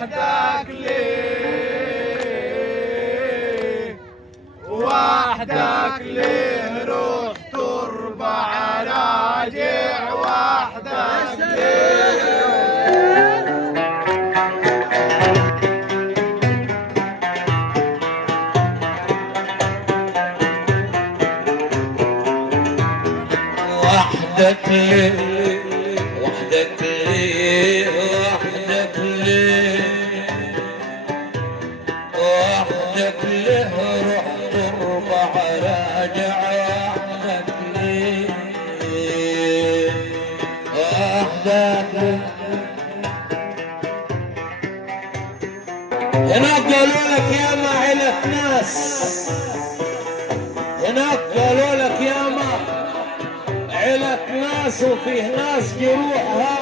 وحدك ليه وحدك ليه روح تربع راجع وحدك ليه وحدك ليه وحدك ليه وحدك ليه وحدك ليه روح تربع راجع وحدك ليه وحدك هناك قالوا لك يا ما علت ناس هناك قالوا لك يا ما علت ناس وفيه ناس جروحها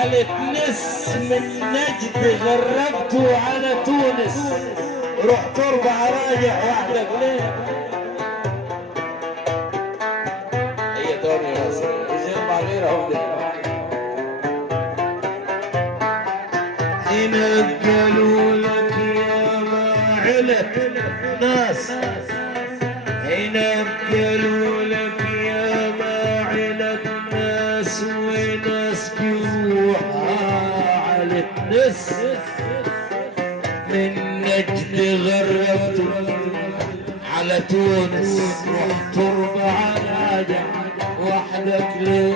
على تنس من نجد غربتوا على تونس روح تربع راجع وحدك ليه هي دوري راسي يجمع غير عودة هناك قالوا لك يا ما علت ناس هناك قالوا لك وناس جروحها على الناس من نجد غربت على تونس روح تربع راجع وحدك ليه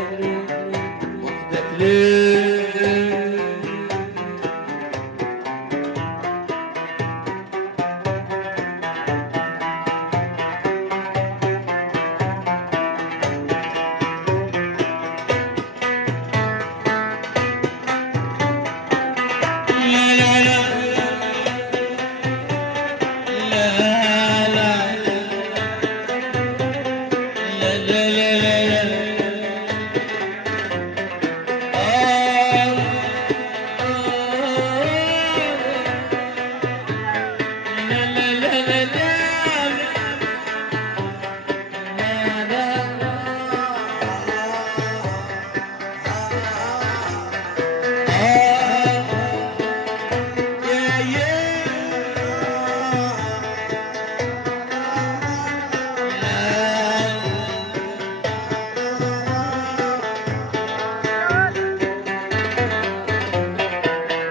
وحدك ليه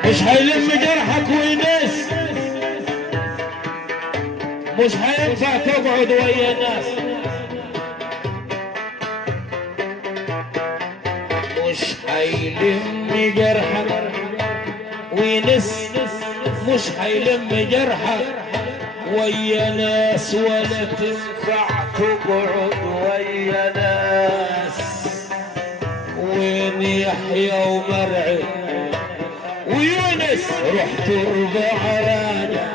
مش هيلم جرحك وينس مش هينفع تقعد ويا الناس مش هيلم جرحك وينس مش هيلم جرحك ويا ناس ولا تنفع تقعد ويا ناس وين يحيى ومرعي ويونس روح تربع راجع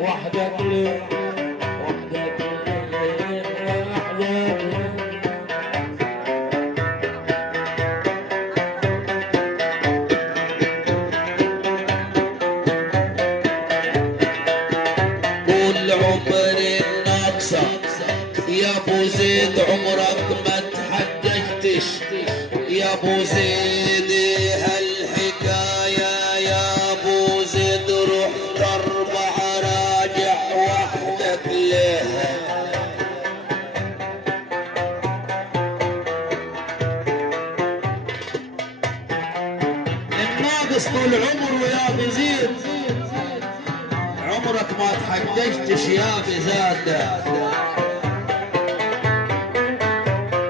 وحدك ليه وحدك ليه وحدك طول عمري الناقصة يا ابو زيد عمرك ما تحججتش يا ابو زيد هالحكاية يا ابو زيد روح تربع راجع وحدك ليه الناقص طول عمره يا ابو زيد عمرك ما تحججتش يا بزاد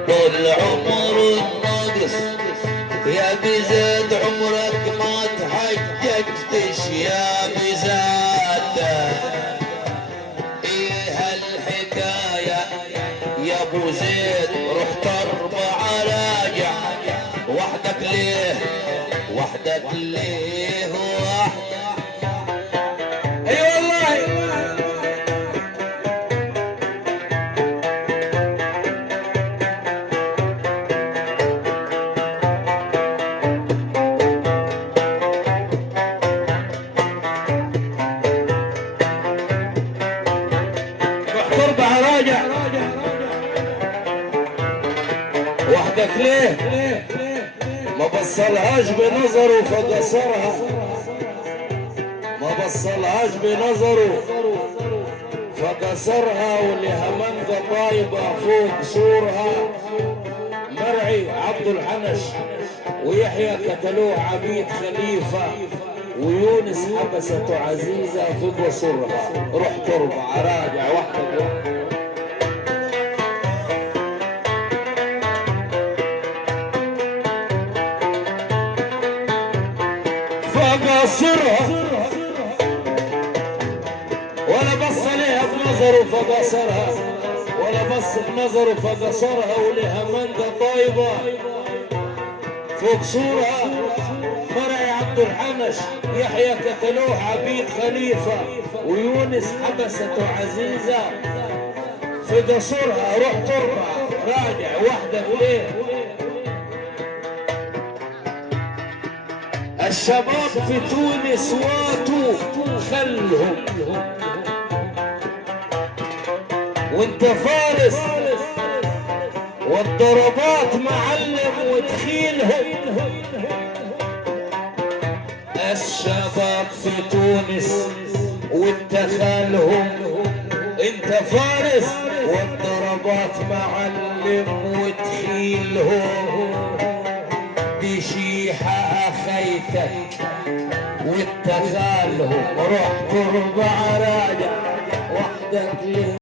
طول عمره الناقص يا بزاد عمرك ما تحججتش يا بزاد ايه هالحكاية يا ابو زيد روح تربع راجع وحدك ليه وحدك ليه وحدك اي والله وحدك ليه ما بصلهاش بنظره فقصرها بصلهاش بنظره فكسرها، ولها منقى طايبة فوق سورها. مرعي عبد الحنش ويحيى قتلوه عبيد خليفة، ويونس حبسته عزيزة في بصرها. روح تربع راجع وحدك. فقصرها ولا بص عليها بنظره فقصرها، ولا بص بنظره فقصرها، ولها منقى طيبة فوق سورها. مرعي عبد الحنش يحيى قتلوه عبيد خليفة، ويونس حبسته عزيزة في قصورها. روح تربع راجع وحدك ليه؟ الشباب في تونس واتوا خلهم، وانت فارس والضربات معلم وتخيلهم. الشباب في تونس وانت خالهم، انت فارس والضربات معلم وتخيلهم. دي شيحة اخيتك وانت خالهم. روح تربع راجع وحدك ليه؟